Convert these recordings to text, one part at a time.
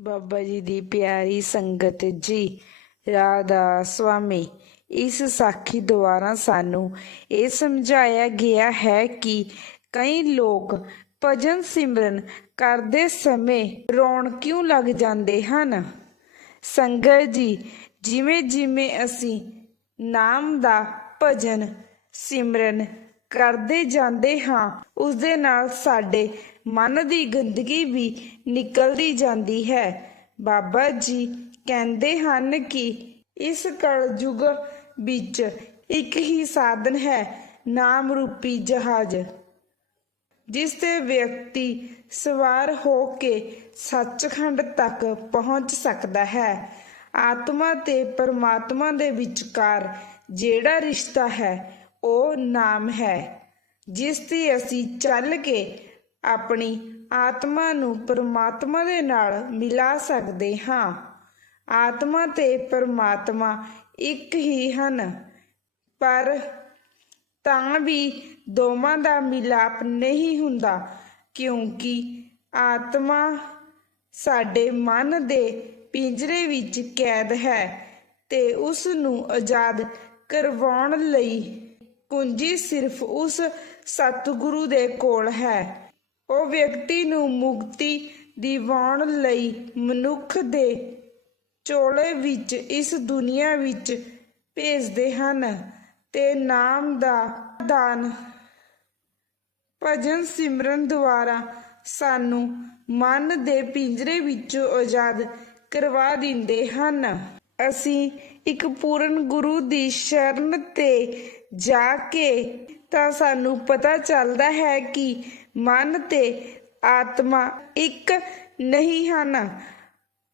ਬਾਬਾ ਜੀ ਦੀ ਪਿਆਰੀ ਸੰਗਤ ਜੀ, ਰਾਧਾ ਸੁਆਮੀ, ਇਸ ਸਾਖੀ ਦੁਆਰਾ ਸਾਨੂੰ ਇਹ ਸਮਝਾਇਆ ਗਿਆ ਹੈ ਕਿ ਕਈ ਲੋਕ ਭਜਨ ਸਿਮਰਨ ਕਰਦੇ ਸਮੇਂ ਰੋਣ ਕਿਉਂ ਲੱਗ ਜਾਂਦੇ ਹਨ? ਸੰਗਤ ਜੀ, ਜਿਵੇਂ ਜਿਵੇਂ ਅਸੀਂ ਨਾਮ ਦਾ ਭਜਨ ਸਿਮਰਨ ਕਰਦੇ ਜਾਂਦੇ ਹਾਂ ਉਸ ਦੇ ਨਾਲ ਸਾਡੇ ਮਨ ਦੀ ਗੰਦਗੀ ਵੀ ਨਿਕਲਦੀ ਜਾਂਦੀ ਹੈ। ਬਾਬਾ ਜੀ ਕਹਿੰਦੇ ਹਨ ਕਿ ਇਸ ਕਲਯੁਗ ਵਿੱਚ ਇੱਕ ਹੀ ਸਾਧਨ ਹੈ, ਨਾਮ ਰੂਪੀ ਜਹਾਜ਼। ਜਿਸ ਤੇ ਵਿਅਕਤੀ ਸਵਾਰ ਹੋ ਕੇ ਸੱਚਖੰਡ ਤੱਕ ਪਹੁੰਚ ਸਕਦਾ ਹੈ। ਆਤਮਾ ਤੇ ਪਰਮਾਤਮਾ ਦੇ ਵਿਚਕਾਰ ਜਿਹੜਾ ਰਿਸ਼ਤਾ ਹੈ, ਉਹ ਨਾਮ ਹੈ, ਜਿਸ ਤੇ ਅਸੀਂ ਚੱਲ ਕੇ ਆਪਣੀ ਆਤਮਾ ਨੂੰ ਪਰਮਾਤਮਾ ਦੇ ਨਾਲ ਮਿਲਾ ਸਕਦੇ ਹਾਂ। ਆਤਮਾ ਤੇ ਪਰਮਾਤਮਾ ਇੱਕ ਹੀ ਹਨ। ਪਰ ਤਾਂ ਵੀ ਦੋਵਾਂ ਦਾ ਮਿਲਾਪ ਨਹੀਂ ਹੁੰਦਾ, ਕਿਉਂਕਿ ਆਤਮਾ ਸਾਡੇ ਮਨ ਦੇ ਪਿੰਜਰੇ ਵਿੱਚ ਕੈਦ ਹੈ ਤੇ ਉਸ ਨੂੰ ਆਜ਼ਾਦ ਕਰਵਾਉਣ ਲਈ ਕੁੰਜੀ ਸਿਰਫ ਉਸ ਸਤਿਗੁਰੂ ਦੇ ਕੋਲ ਹੈ। ਉਹ ਵਿਅਕਤੀ ਨੂੰ ਮੁਕਤੀ ਦਿਵਾਉਣ ਲਈ ਮਨੁੱਖ ਦੇ ਚੋਲੇ ਵਿੱਚ, ਇਸ ਦੁਨੀਆ ਵਿੱਚ ਭੇਜਦੇ ਹਨ ਤੇ ਨਾਮ ਦਾ ਦਾਨ, ਭਜਨ ਸਿਮਰਨ ਦੁਆਰਾ ਸਾਨੂੰ ਮਨ ਦੇ ਪਿੰਜਰੇ ਵਿੱਚੋਂ ਆਜ਼ਾਦ ਕਰਵਾ ਦਿੰਦੇ ਹਨ। ਅਸੀਂ ਇੱਕ ਪੂਰਨ ਗੁਰੂ ਦੀ ਸ਼ਰਨ ਤੇ ਜਾ ਕੇ ਤਾਂ ਸਾਨੂੰ ਪਤਾ ਚੱਲਦਾ ਹੈ ਕਿ ਮਨ ਤੇ ਆਤਮਾ ਇੱਕ ਨਹੀਂ ਹਨ।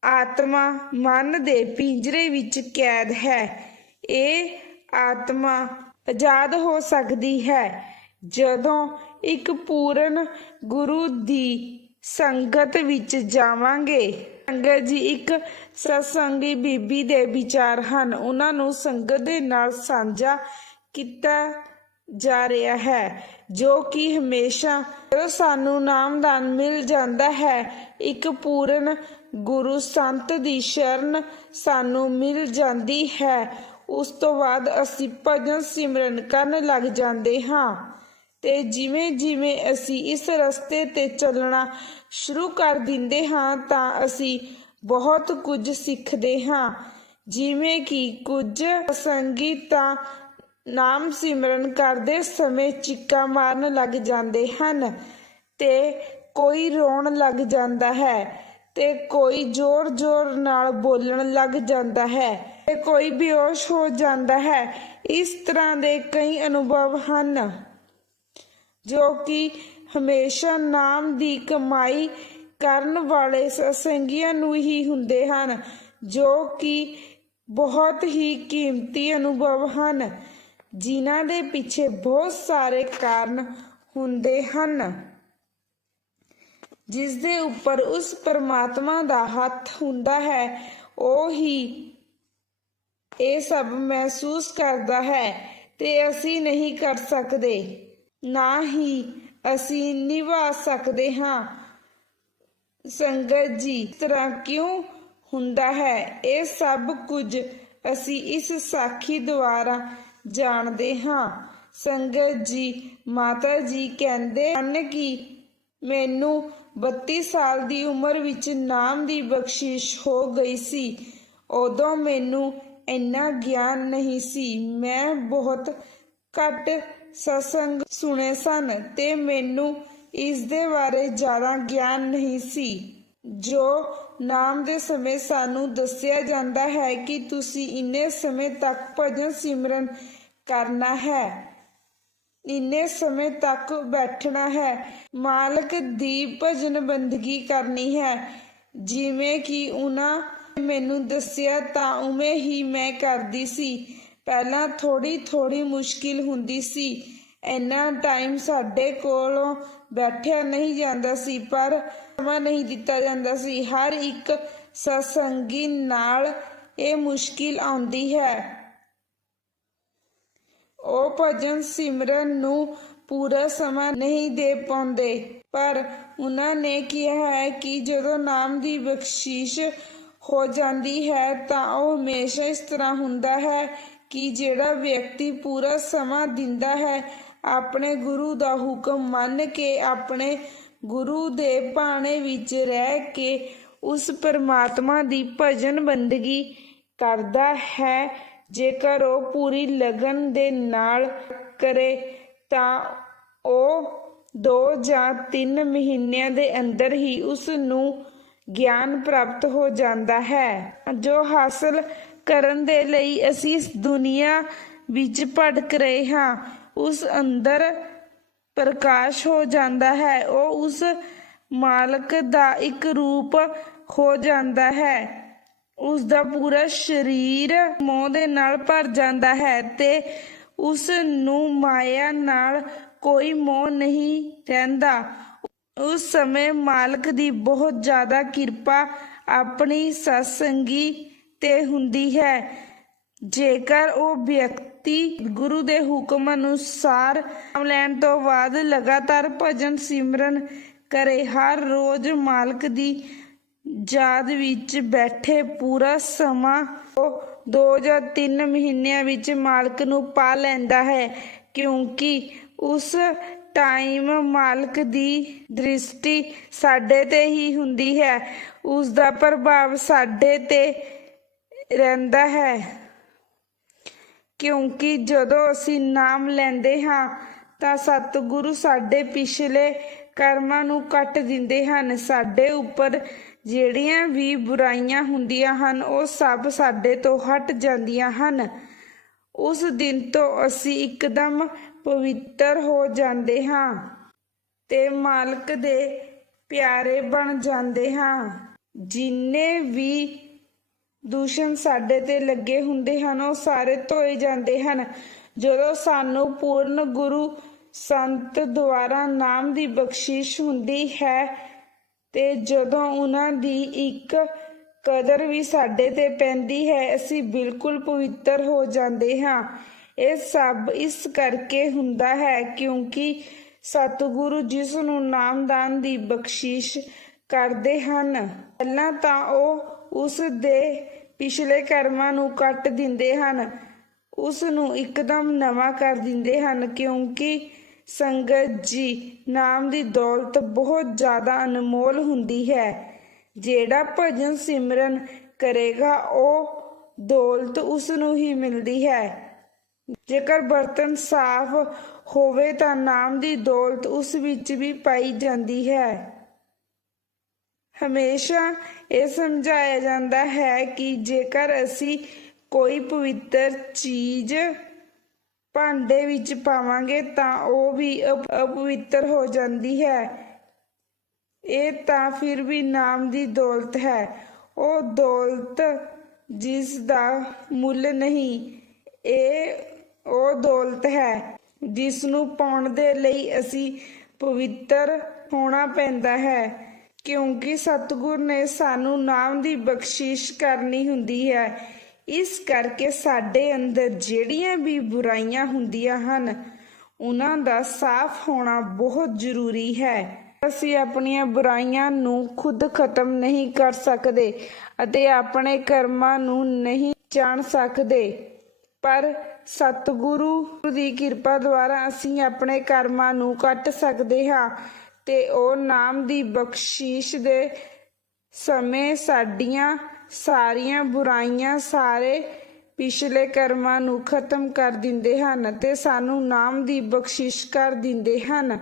ਆਤਮਾ ਮਨ ਦੇ ਪਿੰਜਰੇ ਵਿੱਚ ਕੈਦ ਹੈ। ਇਹ ਆਤਮਾ ਆਜ਼ਾਦ ਹੋ ਸਕਦੀ ਹੈ। ਜਦੋਂ ਇੱਕ ਪੂਰਨ ਗੁਰੂ ਦੀ ਸੰਗਤ ਵਿੱਚ ਜਾਵਾਂਗੇ, ਸੰਗਤ ਜੀ ਇੱਕ ਸਤਸੰਗੀ ਬੀਬੀ ਦੇ ਵਿਚਾਰ ਹਨ। ਉਹਨਾਂ ਨੂੰ ਸੰਗਤ ਦੇ ਨਾਲ ਸਾਂਝਾ ਕੀਤਾ ਜਾ ਰਿਹਾ ਹੈ, ਜੋ ਕਿ ਹਮੇਸ਼ਾ ਜਦੋਂ ਸਾਨੂੰ ਨਾਮਦਾਨ ਮਿਲ ਜਾਂਦਾ ਹੈ, ਇੱਕ ਪੂਰਨ ਗੁਰੂ ਸੰਤ ਦੀ ਸ਼ਰਨ ਸਾਨੂੰ ਮਿਲ ਜਾਂਦੀ ਹੈ। ਉਸ ਤੋਂ ਬਾਅਦ ਅਸੀਂ ਭਜਨ ਸਿਮਰਨ ਕਰਨ ਲੱਗ ਜਾਂਦੇ ਹਾਂ। ਤੇ ਜਿਵੇਂ ਜਿਵੇਂ ਅਸੀਂ ਇਸ ਰਸਤੇ ਤੇ ਚੱਲਣਾ ਸ਼ੁਰੂ ਕਰ ਦਿੰਦੇ ਹਾਂ, ਤਾਂ ਅਸੀਂ ਬਹੁਤ ਕੁਝ ਸਿੱਖਦੇ ਹਾਂ। ਜਿਵੇਂ ਕਿ ਕੁਝ ਸੰਗੀਤਾਂ ਨਾਮ ਸਿਮਰਨ ਕਰਦੇ ਸਮੇਂ ਚੀਕਾਂ ਮਾਰਨ ਲੱਗ ਜਾਂਦੇ ਹਨ ਤੇ ਕੋਈ ਰੋਣ ਲੱਗ ਜਾਂਦਾ ਹੈ ਤੇ ਕੋਈ ਜ਼ੋਰ-ਜ਼ੋਰ ਨਾਲ ਬੋਲਣ ਲੱਗ ਜਾਂਦਾ ਹੈ ਤੇ ਕੋਈ ਬੇਹੋਸ਼ ਹੋ ਜਾਂਦਾ ਹੈ। ਇਸ ਤਰ੍ਹਾਂ ਦੇ ਕਈ ਅਨੁਭਵ ਹਨ ਜੋ ਕਿ ਹਮੇਸ਼ਾ ਨਾਮ ਦੀ ਕਮਾਈ ਕਰਨ ਵਾਲੇ ਸਤਸੰਗੀਆਂ ਨੂੰ ਹੀ ਹੁੰਦੇ ਹਨ, ਜੋ ਕਿ ਬਹੁਤ ਹੀ ਕੀਮਤੀ ਅਨੁਭਵ ਹਨ। ਜਿਨ੍ਹਾਂ ਦੇ ਪਿੱਛੇ ਬਹੁਤ ਸਾਰੇ ਕਾਰਨ ਹੁੰਦੇ ਹਨ। ਜਿਸ ਦੇ ਉੱਪਰ ਉਸ ਪਰਮਾਤਮਾ ਦਾ ਹੱਥ ਹੁੰਦਾ ਹੈ, ਉਹ ਹੀ ਇਹ ਸਭ ਮਹਿਸੂਸ ਕਰਦਾ ਹੈ ਤੇ ਅਸੀਂ ਨਹੀਂ ਕਰ ਸਕਦੇ। ਨਾ ਹੀ ਅਸੀਂ ਨਿਭਾ ਸਕਦੇ ਹਾਂ। ਸੰਗਤ ਜੀ, ਇਸ ਤਰ੍ਹਾਂ ਕਿਉਂ ਹੁੰਦਾ ਹੈ? ਇਹ ਸਭ ਕੁਝ ਅਸੀਂ ਇਸ ਸਾਖੀ ਦੁਆਰਾ ਜਾਣਦੇ ਹਾਂ। ਸੰਗਤ ਜੀ, ਮਾਤਾ ਜੀ ਕਹਿੰਦੇ ਹਨ ਕਿ ਮੈਨੂੰ 32 ਸਾਲ ਦੀ ਉਮਰ ਵਿੱਚ ਨਾਮ ਦੀ ਬਖਸ਼ਿਸ਼ ਹੋ ਗਈ ਸੀ। ਉਦੋਂ ਮੈਨੂੰ ਇੰਨਾ ਗਿਆਨ ਨਹੀਂ ਸੀ। ਮੈਂ ਬਹੁਤ ਘੱਟ ਸਤਸੰਗ ਸੁਣੇ ਸਨ ਤੇ ਮੈਨੂੰ ਇਸ ਦੇ ਬਾਰੇ ਜ਼ਿਆਦਾ ਗਿਆਨ ਨਹੀਂ ਸੀ। ਜੋ ਨਾਮ ਦੇ ਸਮੇਂ ਸਾਨੂੰ ਦੱਸਿਆ ਜਾਂਦਾ ਹੈ ਕਿ ਤੁਸੀਂ ਇੰਨੇ ਸਮੇਂ ਤੱਕ ਭਜਨ ਸਿਮਰਨ ਕਰਨਾ ਹੈ। ਇੰਨੇ ਸਮੇਂ ਤੱਕ ਬੈਠਣਾ ਹੈ। ਮਾਲਕ ਦੀ ਭਜਨ ਬੰਦਗੀ ਕਰਨੀ ਹੈ। ਜਿਵੇਂ ਕਿ ਉਹਨਾਂ ਮੈਨੂੰ ਦੱਸਿਆ, ਤਾਂ ਉਵੇਂ ਹੀ ਮੈਂ ਕਰਦੀ ਸੀ। ਪਹਿਲਾਂ ਥੋੜੀ ਥੋੜੀ ਮੁਸ਼ਕਿਲ ਹੁੰਦੀ ਸੀ। ਇੰਨਾ ਟਾਈਮ ਸਾਡੇ ਕੋਲੋਂ ਬੈਠਿਆ ਨਹੀਂ ਜਾਂਦਾ ਸੀ, ਪਰ ਸਮਾਂ ਨਹੀਂ ਦਿੱਤਾ ਜਾਂਦਾ ਸੀ। ਹਰ ਇੱਕ ਸਤਸੰਗੀ ਨਾਲ ਇਹ ਮੁਸ਼ਕਿਲ ਆਉਂਦੀ ਹੈ। ਉਹ ਭਜਨ ਸਿਮਰਨ ਨੂੰ ਪੂਰਾ ਸਮਾਂ ਨਹੀਂ ਦੇ ਪਾਉਂਦੇ। ਪਰ ਉਹਨਾਂ ਨੇ ਕਿਹਾ ਹੈ ਕਿ ਜਦੋਂ ਨਾਮ ਦੀ ਬਖਸ਼ਿਸ਼ ਹੋ ਜਾਂਦੀ ਹੈ ਤਾਂ ਉਹ ਹਮੇਸ਼ਾ ਇਸ ਤਰ੍ਹਾਂ ਹੁੰਦਾ ਹੈ ਕਿ ਜਿਹੜਾ ਵਿਅਕਤੀ ਪੂਰਾ ਸਮਾਂ ਦਿੰਦਾ ਹੈ, ਆਪਣੇ ਗੁਰੂ ਦਾ ਹੁਕਮ ਮੰਨ ਕੇ, ਆਪਣੇ ਗੁਰੂ ਦੇ ਬਾਣੇ ਵਿੱਚ ਰਹਿ ਕੇ ਉਸ ਪਰਮਾਤਮਾ ਦੀ ਭਜਨ ਬੰਦਗੀ ਕਰਦਾ ਹੈ। ਜੇਕਰ ਉਹ ਪੂਰੀ ਲਗਨ ਦੇ ਨਾਲ ਕਰੇ ਤਾਂ ਉਹ ਦੋ ਜਾਂ ਤਿੰਨ ਮਹੀਨਿਆਂ ਦੇ ਅੰਦਰ ਹੀ ਉਸ ਨੂੰ ਗਿਆਨ ਪ੍ਰਾਪਤ ਹੋ ਜਾਂਦਾ ਹੈ। ਜੋ ਹਾਸਲ ਕਰਨ ਦੇ ਲਈ ਅਸੀਂ ਇਸ ਦੁਨੀਆ ਵਿੱਚ ਭਟਕ ਰਹੇ ਹਾਂ, ਉਸ ਅੰਦਰ ਪ੍ਰਕਾਸ਼ ਹੋ ਜਾਂਦਾ ਹੈ, ਉਹ ਉਸ ਮਾਲਕ ਦਾ ਇੱਕ ਰੂਪ ਹੋ ਜਾਂਦਾ ਹੈ। ਉਸ ਦਾ ਪੂਰਾ ਸਰੀਰ ਮੋਹ ਦੇ ਨਾਲ ਭਰ ਜਾਂਦਾ ਹੈ ਤੇ ਉਸ ਨੂੰ ਮਾਇਆ ਨਾਲ ਕੋਈ ਮੋਹ ਨਹੀਂ ਰਹਿੰਦਾ। ਉਸ ਸਮੇਂ ਮਾਲਕ ਦੀ ਬਹੁਤ ਜ਼ਿਆਦਾ ਕਿਰਪਾ ਆਪਣੀ ਸਤਸੰਗੀ ਤੇ ਹੁੰਦੀ ਹੈ। ਜੇਕਰ ਉਹ ਵਿਅਕਤੀ ਗੁਰੂ ਦੇ ਹੁਕਮ ਅਨੁਸਾਰ ਲੈਣ ਤੋਂ ਬਾਅਦ ਲਗਾਤਾਰ ਭਜਨ ਸਿਮਰਨ ਕਰੇ, ਹਰ ਰੋਜ਼ ਮਾਲਕ ਦੀ ਯਾਦ ਵਿੱਚ ਬੈਠੇ ਪੂਰਾ ਸਮਾਂ ਉਹ ਦੋ ਜਾਂ ਤਿੰਨ ਮਹੀਨਿਆਂ ਵਿੱਚ ਮਾਲਕ ਨੂੰ ਪਾ ਲੈਂਦਾ ਹੈ, ਕਿਉਂਕਿ ਉਸ ਟਾਈਮ ਮਾਲਕ ਦੀ ਦ੍ਰਿਸ਼ਟੀ ਸਾਡੇ ਤੇ ਹੀ ਹੁੰਦੀ ਹੈ। ਉਸ ਦਾ ਪ੍ਰਭਾਵ ਸਾਡੇ ਤੇ ਰਹਿੰਦਾ ਹੈ। ਕਿਉਂਕਿ ਜਦੋਂ ਅਸੀਂ ਨਾਮ ਲੈਂਦੇ ਹਾਂ, ਤਾਂ ਸਤਿਗੁਰੂ ਸਾਡੇ ਪਿਛਲੇ ਕਰਮਾਂ ਨੂੰ ਕੱਟ ਦਿੰਦੇ ਹਨ। ਸਾਡੇ ਉੱਪਰ ਜਿਹੜੀਆਂ ਵੀ ਬੁਰਾਈਆਂ ਹੁੰਦੀਆਂ ਹਨ, ਉਹ ਸਭ ਸਾਡੇ ਤੋਂ ਹਟ ਜਾਂਦੀਆਂ ਹਨ। ਉਸ ਦਿਨ ਤੋਂ ਅਸੀਂ ਇੱਕਦਮ ਪਵਿੱਤਰ ਹੋ ਜਾਂਦੇ ਹਾਂ ਤੇ ਮਾਲਕ ਦੇ ਪਿਆਰੇ ਬਣ ਜਾਂਦੇ ਹਾਂ। ਜਿੰਨੇ ਵੀ ਦੂਸ਼ਣ ਸਾਡੇ ਤੇ ਲੱਗੇ ਹੁੰਦੇ ਹਨ, ਉਹ ਸਾਰੇ ਧੋਏ ਜਾਂਦੇ ਹਨ। ਜਦੋਂ ਸਾਨੂੰ ਪੂਰਨ ਗੁਰੂ ਸੰਤ ਦੁਆਰਾ ਨਾਮ ਦੀ ਬਖਸ਼ਿਸ਼ ਹੁੰਦੀ ਹੈ ਤੇ ਜਦੋਂ ਉਹਨਾਂ ਦੀ ਇੱਕ ਕਦਰ ਵੀ ਸਾਡੇ ਤੇ ਪੈਂਦੀ ਹੈ, ਅਸੀਂ ਬਿਲਕੁਲ ਪਵਿੱਤਰ ਹੋ ਜਾਂਦੇ ਹਾਂ। ਇਹ ਸਭ ਇਸ ਕਰਕੇ ਹੁੰਦਾ ਹੈ ਕਿਉਂਕਿ ਸਤਿਗੁਰੂ ਜਿਸ ਨੂੰ ਨਾਮਦਾਨ ਦੀ ਬਖਸ਼ਿਸ਼ ਕਰਦੇ ਹਨ, ਪਹਿਲਾਂ ਤਾਂ ਉਹ ਉਸ ਦੇ ਪਿਛਲੇ ਕਰਮਾਂ ਨੂੰ ਕੱਟ ਦਿੰਦੇ ਹਨ, ਉਸ ਨੂੰ ਇੱਕਦਮ ਨਵਾਂ ਕਰ ਦਿੰਦੇ ਹਨ ਕਿਉਂਕਿ ਸੰਗਤ ਜੀ, ਨਾਮ ਦੀ ਦੌਲਤ ਬਹੁਤ ਜ਼ਿਆਦਾ ਅਨਮੋਲ ਹੁੰਦੀ ਹੈ। ਜਿਹੜਾ ਭਜਨ ਸਿਮਰਨ ਕਰੇਗਾ, ਉਹ ਦੌਲਤ ਉਸ ਨੂੰ ਹੀ ਮਿਲਦੀ ਹੈ। ਜੇਕਰ ਬਰਤਨ ਸਾਫ਼ ਹੋਵੇ, ਤਾਂ ਨਾਮ ਦੀ ਦੌਲਤ ਉਸ ਵਿੱਚ ਵੀ ਪਾਈ ਜਾਂਦੀ ਹੈ। ਹਮੇਸ਼ਾ ਇਹ ਸਮਝਾਇਆ ਜਾਂਦਾ ਹੈ ਕਿ ਜੇਕਰ ਅਸੀਂ ਕੋਈ ਪਵਿੱਤਰ ਚੀਜ਼ ਭਾਂਡੇ ਵਿੱਚ ਪਾਵਾਂਗੇ ਤਾਂ ਉਹ ਵੀ ਅਪ- ਅਪਵਿੱਤਰ ਹੋ ਜਾਂਦੀ ਹੈ। ਇਹ ਤਾਂ ਫਿਰ ਵੀ ਨਾਮ ਦੀ ਦੌਲਤ ਹੈ। ਉਹ ਦੌਲਤ ਜਿਸ ਦਾ ਮੁੱਲ ਨਹੀਂ, ਇਹ ਉਹ ਦੌਲਤ ਹੈ ਜਿਸ ਨੂੰ ਪਾਉਣ ਦੇ ਲਈ ਅਸੀਂ ਪਵਿੱਤਰ ਹੋਣਾ ਪੈਂਦਾ ਹੈ, ਕਿਉਂਕਿ ਸਤਿਗੁਰ ਨੇ ਸਾਨੂੰ ਨਾਮ ਦੀ ਬਖਸ਼ਿਸ਼ ਕਰਨੀ ਹੁੰਦੀ ਹੈ। ਇਸ ਕਰਕੇ ਸਾਡੇ ਅੰਦਰ ਜਿਹੜੀਆਂ ਵੀ ਬੁਰਾਈਆਂ ਹੁੰਦੀਆਂ ਹਨ, ਉਹਨਾਂ ਦਾ ਸਾਫ਼ ਹੋਣਾ ਬਹੁਤ ਜ਼ਰੂਰੀ ਹੈ। ਅਸੀਂ ਆਪਣੀਆਂ ਬੁਰਾਈਆਂ ਨੂੰ ਖੁਦ ਖਤਮ ਨਹੀਂ ਕਰ ਸਕਦੇ ਅਤੇ ਆਪਣੇ ਕਰਮਾਂ ਨੂੰ ਨਹੀਂ ਜਾਣ ਸਕਦੇ। ਪਰ ਸਤਿਗੁਰੂ ਦੀ ਕਿਰਪਾ ਦੁਆਰਾ ਅਸੀਂ ਆਪਣੇ ਕਰਮਾਂ ਨੂੰ ਕੱਟ ਸਕਦੇ ਹਾਂ ਤੇ ਉਹ ਨਾਮ ਦੀ ਬਖਸ਼ਿਸ਼ ਦੇ ਸਮੇਂ ਸਾਡੀਆਂ ਸਾਰੀਆਂ ਬੁਰਾਈਆਂ ਸਾਰੇ ਪਿਛਲੇ ਕਰਮਾਂ ਨੂੰ ਖਤਮ ਕਰ ਦਿੰਦੇ ਹਨ ਤੇ ਸਾਨੂੰ ਨਾਮ ਦੀ ਬਖਸ਼ਿਸ਼ ਕਰ ਦਿੰਦੇ ਹਨ।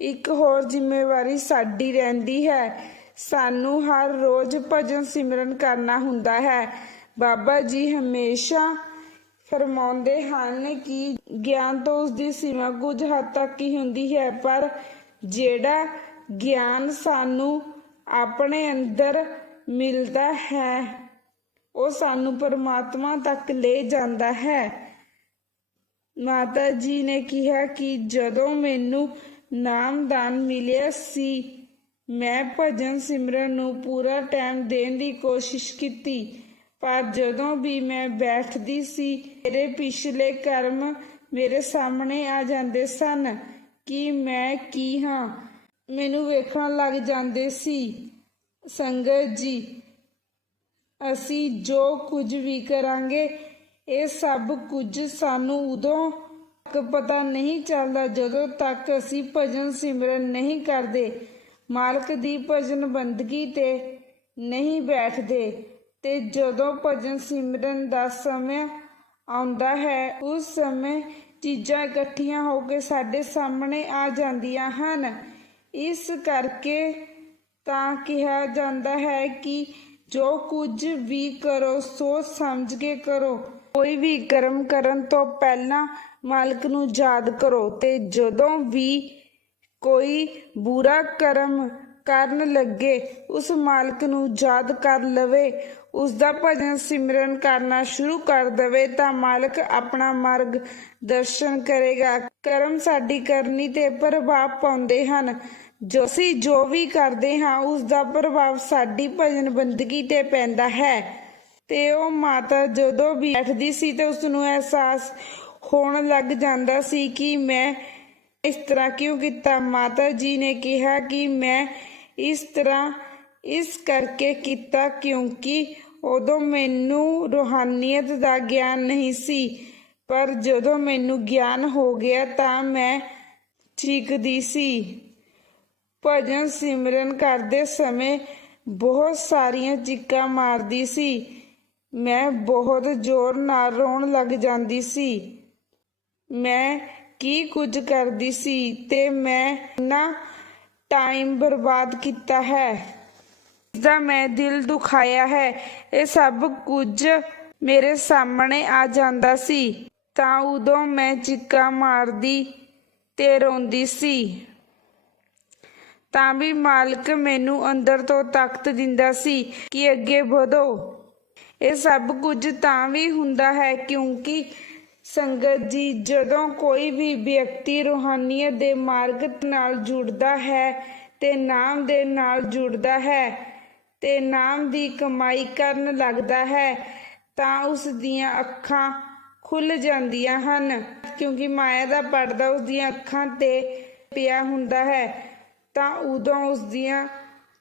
ਇੱਕ ਹੋਰ ਜ਼ਿੰਮੇਵਾਰੀ ਸਾਡੀ ਰਹਿੰਦੀ ਹੈ। ਸਾਨੂੰ ਹਰ ਰੋਜ਼ ਭਜਨ ਸਿਮਰਨ ਕਰਨਾ ਹੁੰਦਾ ਹੈ। ਬਾਬਾ ਜੀ ਹਮੇਸ਼ਾ ਫਰਮਾਉਂਦੇ ਹਨ ਕਿ ਗਿਆਨ ਤੋਂ ਉਸ ਦੀ ਸੀਮਾ ਕੁਝ ਹੱਦ ਤੱਕ ਹੀ ਹੁੰਦੀ ਹੈ, ਪਰ ਜਿਹੜਾ ਗਿਆਨ ਸਾਨੂੰ ਆਪਣੇ ਅੰਦਰ ਮਿਲਦਾ ਹੈ। ਉਹ ਸਾਨੂੰ ਪਰਮਾਤਮਾ ਤੱਕ ਲੈ ਜਾਂਦਾ ਹੈ। ਮਾਤਾ ਜੀ ਨੇ ਕਿਹਾ ਕਿ ਜਦੋਂ ਮੈਨੂੰ ਨਾਮਦਾਨ ਮਿਲਿਆ ਸੀ, ਮੈਂ ਭਜਨ ਸਿਮਰਨ ਨੂੰ ਪੂਰਾ ਟਾਈਮ ਦੇਣ ਦੀ ਕੋਸ਼ਿਸ਼ ਕੀਤੀ। ਪਰ ਜਦੋਂ ਵੀ ਮੈਂ ਬੈਠਦੀ ਸੀ, ਮੇਰੇ ਪਿਛਲੇ ਕਰਮ ਮੇਰੇ ਸਾਹਮਣੇ ਆ ਜਾਂਦੇ ਸਨ ਕਿ ਮੈਂ ਕੀ ਹਾਂ। ਮੈਨੂੰ ਵੇਖਣ ਲੱਗ ਜਾਂਦੇ ਸੀ। ਸੰਗਤ ਜੀ, ਅਸੀਂ ਜੋ ਕੁਝ ਵੀ ਕਰਾਂਗੇ, ਇਹ ਸਭ ਕੁਝ ਸਾਨੂੰ ਉਦੋਂ ਤੱਕ ਪਤਾ ਨਹੀਂ ਚੱਲਦਾ ਜਦੋਂ ਤੱਕ ਅਸੀਂ ਭਜਨ ਸਿਮਰਨ ਨਹੀਂ ਕਰਦੇ। ਮਾਲਕ ਦੀ ਭਜਨ ਬੰਦਗੀ ਤੇ ਨਹੀਂ ਬੈਠਦੇ ਤੇ ਜਦੋਂ ਭਜਨ ਸਿਮਰਨ ਦਾ ਸਮਾਂ ਆਉਂਦਾ ਹੈ, ਉਸ ਸਮੇਂ ਚੀਜ਼ਾਂ ਇਕੱਠੀਆਂ ਹੋ ਕੇ ਸਾਡੇ ਸਾਹਮਣੇ ਆ ਜਾਂਦੀਆਂ ਹਨ। ਇਸ ਕਰਕੇ ਤਾਂ ਕਿਹਾ ਜਾਂਦਾ ਹੈ ਕਿ ਜੋ ਕੁਝ ਵੀ ਕਰੋ ਸੋਚ ਸਮਝ ਕੇ ਕਰੋ। ਕੋਈ ਵੀ ਕਰਮ ਕਰਨ ਤੋਂ ਪਹਿਲਾਂ ਮਾਲਕ ਨੂੰ ਯਾਦ ਕਰੋ ਤੇ ਜਦੋਂ ਵੀ ਕੋਈ ਬੁਰਾ ਕਰਮ ਕਰਨ ਲੱਗੇ, ਉਸ ਮਾਲਕ ਨੂੰ ਯਾਦ ਕਰ ਲਵੇ। ਉਸ ਦਾ ਭਜਨ ਸਿਮਰਨ ਕਰਨਾ ਸ਼ੁਰੂ ਕਰ ਦੇਵੇ ਤਾਂ ਮਾਲਕ ਆਪਣਾ ਮਾਰਗ ਦਰਸ਼ਨ ਕਰੇਗਾ। ਕਰਮ ਸਾਡੀ ਕਰਨੀ ਤੇ ਪ੍ਰਭਾਵ ਪਾਉਂਦੇ ਹਨ। ਜੋ ਅਸੀਂ ਜੋ ਵੀ ਕਰਦੇ ਹਾਂ, ਉਸ ਦਾ ਪ੍ਰਭਾਵ ਸਾਡੀ ਭਜਨ ਬੰਦਗੀ ਤੇ ਪੈਂਦਾ ਹੈ। ਤੇ ਉਹ ਮਾਤਾ ਜਦੋਂ ਵੀ ਬੈਠਦੀ ਸੀ ਤੇ ਉਸ ਨੂੰ ਅਹਿਸਾਸ ਹੋਣ ਲੱਗ ਜਾਂਦਾ ਸੀ ਕਿ ਮੈਂ ਇਸ ਤਰ੍ਹਾਂ ਕਿਉਂ ਕੀਤਾ? ਮਾਤਾ ਜੀ ਨੇ ਕਿਹਾ ਕਿ ਮੈਂ ਇਸ ਤਰ੍ਹਾਂ ਇਸ ਕਰਕੇ ਕੀਤਾ ਕਿਉਂਕਿ ਉਦੋਂ ਮੈਨੂੰ ਰੂਹਾਨੀਅਤ ਦਾ ਗਿਆਨ ਨਹੀਂ ਸੀ, ਪਰ ਜਦੋਂ ਮੈਨੂੰ ਗਿਆਨ ਹੋ ਗਿਆ ਤਾਂ ਮੈਂ ਚੀਕਦੀ ਸੀ। ਭਜਨ ਸਿਮਰਨ ਕਰਦੇ ਸਮੇਂ ਬਹੁਤ ਸਾਰੀਆਂ ਚੀਕਾਂ ਮਾਰਦੀ ਸੀ। ਮੈਂ ਬਹੁਤ ਜ਼ੋਰ ਨਾਲ ਰੋਣ ਲੱਗ ਜਾਂਦੀ ਸੀ। ਮੈਂ ਕੀ ਕੁਝ ਕਰਦੀ ਸੀ ਤੇ ਮੈਂ ਨਾ ਟਾਈਮ ਬਰਬਾਦ ਕੀਤਾ ਹੈ। ਦਾ ਮੈਂ ਦਿਲ ਦੁਖਾਇਆ ਹੈ, ਇਹ ਸਭ ਕੁਝ ਮੇਰੇ ਸਾਹਮਣੇ ਆ ਜਾਂਦਾ ਸੀ। ਤਾਂ ਉਦੋਂ ਮੈਂ ਚੀਕਾਂ ਮਾਰਦੀ ਤੇ ਰੋਂਦੀ ਸੀ। ਤਾਂ ਵੀ ਮਾਲਕ ਮੈਨੂੰ ਅੰਦਰ ਤੋਂ ਤਾਕਤ ਦਿੰਦਾ ਸੀ ਕਿ ਅੱਗੇ ਵਧੋ। ਇਹ ਸਭ ਕੁਝ ਤਾਂ ਵੀ ਹੁੰਦਾ ਹੈ ਕਿਉਂਕਿ ਸੰਗਤ ਜੀ, ਜਦੋਂ ਕੋਈ ਵੀ ਵਿਅਕਤੀ ਰੂਹਾਨੀਅਤ ਦੇ ਮਾਰਗ ਨਾਲ ਜੁੜਦਾ ਹੈ ਤੇ ਨਾਮ ਦੇ ਨਾਲ ਜੁੜਦਾ ਹੈ ਤੇ ਨਾਮ ਦੀ ਕਮਾਈ ਕਰਨ ਲੱਗਦਾ ਹੈ, ਤਾਂ ਉਸ ਦੀਆਂ ਅੱਖਾਂ ਖੁੱਲ ਜਾਂਦੀਆਂ ਹਨ ਕਿਉਂਕਿ ਮਾਇਆ ਦਾ ਪਰਦਾ ਉਸ ਦੀਆਂ ਅੱਖਾਂ ਤੇ ਪਿਆ ਹੁੰਦਾ ਹੈ। ਤਾਂ ਉਦੋਂ ਉਸ ਦੀਆਂ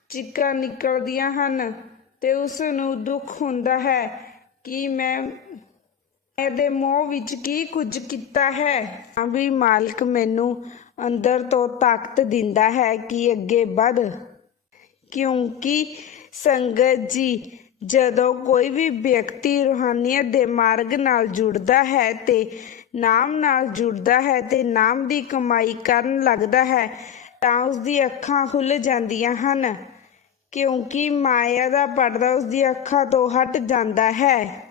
ਚੀਕਾਂ ਨਿਕਲਦੀਆਂ ਹਨ ਤੇ ਉਸ ਨੂੰ ਦੁੱਖ ਹੁੰਦਾ ਹੈ ਕਿ ਮੈਂ ਇਹਦੇ ਮੋਹ ਵਿੱਚ ਕੀ ਕੁਝ ਕੀਤਾ ਹੈ। ਤਾਂ ਵੀ ਮਾਲਕ ਮੈਨੂੰ ਅੰਦਰ ਤੋਂ ਤਾਕਤ ਦਿੰਦਾ ਹੈ ਕਿ ਅੱਗੇ ਵੱਧ। ਕਿਉਂਕਿ ਸੰਗਤ ਜੀ, ਜਦੋਂ ਕੋਈ ਵੀ ਵਿਅਕਤੀ ਰੂਹਾਨੀਅਤ ਦੇ ਮਾਰਗ ਨਾਲ ਜੁੜਦਾ ਹੈ ਤੇ ਨਾਮ ਨਾਲ ਜੁੜਦਾ ਹੈ ਤੇ ਨਾਮ ਦੀ ਕਮਾਈ ਕਰਨ ਲੱਗਦਾ ਹੈ ਤਾਂ ਉਸ ਦੀ ਅੱਖਾਂ ਖੁੱਲ ਜਾਂਦੀਆਂ ਹਨ, ਕਿਉਂਕਿ ਮਾਇਆ ਦਾ ਪਰਦਾ ਉਸ ਦੀ ਅੱਖਾਂ ਤੋਂ ਹਟ ਜਾਂਦਾ ਹੈ।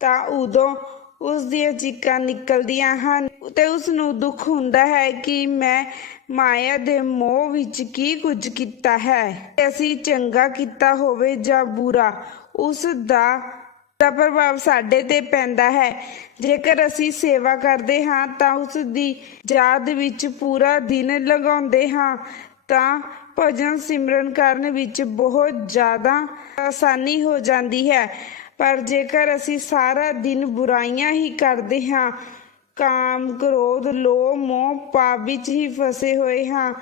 ਤਾਂ ਉਦੋਂ ਉਸ ਦੀਆਂ ਚੀਕਾਂ ਨਿਕਲਦੀਆਂ ਹਨ ਤੇ ਉਸ ਨੂੰ ਦੁੱਖ ਹੁੰਦਾ ਹੈ ਕਿ ਮੈਂ ਮਾਇਆ ਦੇ ਮੋਹ ਵਿੱਚ ਕੀ ਕੁਝ ਕੀਤਾ ਹੈ। ਅਸੀਂ ਚੰਗਾ ਕੀਤਾ ਹੋਵੇ ਜਾਂ ਬੁਰਾ ਉਸ ਦਾ ਦਾ ਪ੍ਰਭਾਵ ਸਾਡੇ ਤੇ ਪੈਂਦਾ ਹੈ। ਜੇਕਰ ਅਸੀਂ ਸੇਵਾ ਕਰਦੇ ਹਾਂ, ਤਾਂ ਉਸ ਦੀ ਯਾਦ ਵਿੱਚ ਪੂਰਾ ਦਿਨ ਲਗਾਉਂਦੇ ਹਾਂ। ਤਾਂ ਭਜਨ ਸਿਮਰਨ ਕਰਨ ਵਿੱਚ ਬਹੁਤ ਜ਼ਿਆਦਾ ਆਸਾਨੀ ਹੋ ਜਾਂਦੀ ਹੈ। ਪਰ ਜੇਕਰ ਅਸੀਂ ਸਾਰਾ ਦਿਨ ਬੁਰਾਈਆਂ ਹੀ ਕਰਦੇ ਹਾਂ, ਕਾਮ, ਕ੍ਰੋਧ, ਲੋਭ, ਮੋਹ, ਪਾਪ ਵਿੱਚ ਹੀ ਫਸੇ ਹੋਏ ਹਾਂ,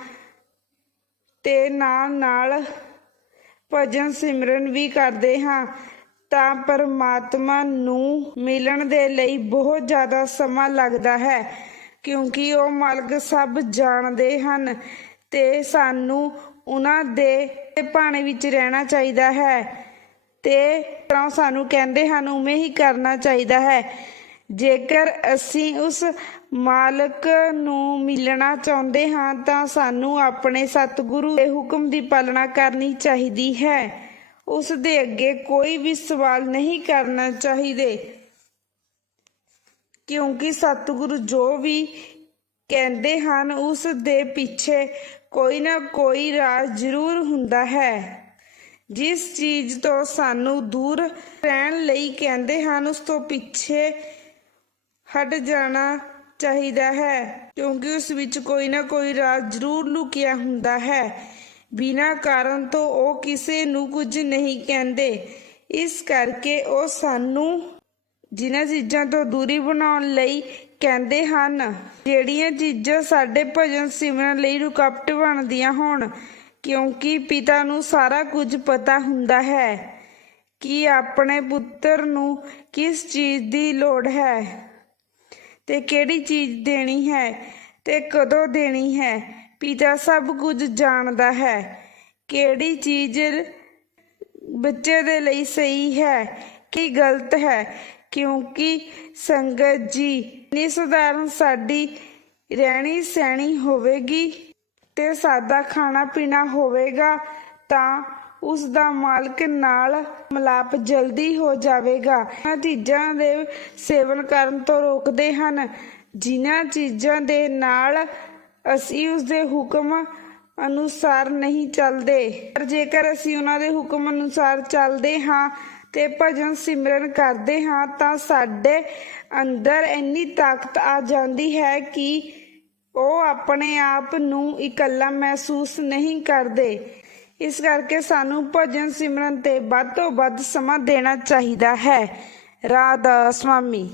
ਤੇ ਨਾਲ ਨਾਲ ਭਜਨ ਸਿਮਰਨ ਵੀ ਕਰਦੇ ਹਾਂ। ਤਾਂ ਪਰਮਾਤਮਾ ਨੂੰ ਮਿਲਣ ਦੇ ਲਈ ਬਹੁਤ ਜ਼ਿਆਦਾ ਸਮਾਂ ਲੱਗਦਾ ਹੈ, ਕਿਉਂਕਿ ਉਹ ਮਾਲਕ ਸਭ ਜਾਣਦੇ ਹਨ ਤੇ ਸਾਨੂੰ ਉਹਨਾਂ ਦੇ ਭਾਣੇ ਵਿੱਚ ਰਹਿਣਾ ਚਾਹੀਦਾ ਹੈ ਤੇ ਤਾਂ ਸਾਨੂੰ ਕਹਿੰਦੇ ਹਨ, ਉਵੇਂ ਹੀ ਕਰਨਾ ਚਾਹੀਦਾ ਹੈ। ਜੇਕਰ ਅਸੀਂ ਉਸ ਮਾਲਕ ਨੂੰ ਮਿਲਣਾ ਚਾਹੁੰਦੇ ਹਾਂ, ਤਾਂ ਸਾਨੂੰ ਆਪਣੇ ਸਤਿਗੁਰੂ ਦੇ ਹੁਕਮ ਦੀ ਪਾਲਣਾ ਕਰਨੀ ਚਾਹੀਦੀ ਹੈ। ਉਸ ਦੇ ਅੱਗੇ ਕੋਈ ਵੀ ਸਵਾਲ ਨਹੀਂ ਕਰਨਾ ਚਾਹੀਦੇ। ਕਿਉਂਕਿ ਸਤਿਗੁਰੂ ਜੋ ਵੀ ਕਹਿੰਦੇ ਹਨ, ਉਸ ਦੇ ਪਿੱਛੇ ਕੋਈ ਨਾ ਕੋਈ ਰਾਜ ਜ਼ਰੂਰ ਹੁੰਦਾ ਹੈ। ਜਿਸ ਚੀਜ਼ ਤੋਂ ਸਾਨੂੰ ਦੂਰ ਰਹਿਣ ਲਈ ਕਹਿੰਦੇ ਹਨ, ਉਸ ਤੋਂ ਪਿੱਛੇ ਹਟ ਜਾਣਾ ਚਾਹੀਦਾ ਹੈ। ਕਿਉਂਕਿ ਉਸ ਵਿੱਚ ਕੋਈ ਨਾ ਕੋਈ ਰਾਜ ਜ਼ਰੂਰ ਲੁਕਿਆ ਹੁੰਦਾ ਹੈ। ਬਿਨਾਂ ਕਾਰਨ ਤੋਂ ਉਹ ਕਿਸੇ ਨੂੰ ਕੁਝ ਨਹੀਂ ਕਹਿੰਦੇ। ਇਸ ਕਰਕੇ ਉਹ ਸਾਨੂੰ ਜਿਨ੍ਹਾਂ ਚੀਜ਼ਾਂ ਤੋਂ ਦੂਰੀ ਬਣਾਉਣ ਲਈ ਕਹਿੰਦੇ ਹਨ, ਜਿਹੜੀਆਂ ਚੀਜ਼ਾਂ ਸਾਡੇ ਭਜਨ ਸਿਮਰਨ ਲਈ ਰੁਕਾਵਟ ਬਣਦੀਆਂ ਹੋਣ, ਕਿਉਂਕਿ ਪਿਤਾ ਨੂੰ ਸਾਰਾ ਕੁਝ ਪਤਾ ਹੁੰਦਾ ਹੈ ਕਿ ਆਪਣੇ ਪੁੱਤਰ ਨੂੰ ਕਿਸ ਚੀਜ਼ ਦੀ ਲੋੜ ਹੈ ਤੇ ਕਿਹੜੀ ਚੀਜ਼ ਦੇਣੀ ਹੈ ਤੇ ਕਦੋਂ ਦੇਣੀ ਹੈ। ਪਿਤਾ ਸਭ ਕੁਝ ਜਾਣਦਾ ਹੈ। ਕਿਹੜੀ ਚੀਜ਼ ਬੱਚੇ ਦੇ ਲਈ ਸਹੀ ਹੈ, ਕਿ ਗਲਤ ਹੈ? ਕਿਉਂਕਿ ਸੰਗਤ ਜੀ ਨੀ ਸੁਧਾਰਨ ਸਾਡੀ ਰਹਿਣੀ ਸਹਿਣੀ ਹੋਵੇਗੀ ਤੇ ਸਾਦਾ ਖਾਣਾ ਪੀਣਾ ਹੋਵੇਗਾ, ਤਾਂ ਉਸ ਦਾ ਮਾਲਕ ਨਾਲ ਮਲਾਪ ਜਲਦੀ ਹੋ ਜਾਵੇਗਾ। ਇਹਨਾਂ ਚੀਜ਼ਾਂ ਦੇ ਸੇਵਨ ਕਰਨ ਤੋਂ ਰੋਕਦੇ ਹਨ, ਜਿਨ੍ਹਾਂ ਚੀਜ਼ਾਂ ਦੇ ਨਾਲ ਅਸੀਂ ਉਸ ਦੇ ਹੁਕਮ ਅਨੁਸਾਰ ਨਹੀਂ ਚੱਲਦੇ। ਪਰ ਜੇਕਰ ਅਸੀਂ ਉਹਨਾਂ ਦੇ ਹੁਕਮ ਅਨੁਸਾਰ ਚੱਲਦੇ ਹਾਂ ਤੇ ਭਜਨ ਸਿਮਰਨ ਕਰਦੇ ਹਾਂ, ਤਾਂ ਸਾਡੇ ਅੰਦਰ ਇੰਨੀ ਤਾਕਤ ਆ ਜਾਂਦੀ ਹੈ ਕਿ ਉਹ ਆਪਣੇ ਆਪ ਨੂੰ ਇਕੱਲਾ ਮਹਿਸੂਸ ਨਹੀਂ ਕਰਦੇ। ਇਸ ਕਰਕੇ ਸਾਨੂੰ ਭਜਨ ਸਿਮਰਨ ਤੇ ਵੱਧ ਤੋਂ ਵੱਧ ਸਮਾਂ ਦੇਣਾ ਚਾਹੀਦਾ ਹੈ। ਰਾਧਾ ਸਵਾਮੀ।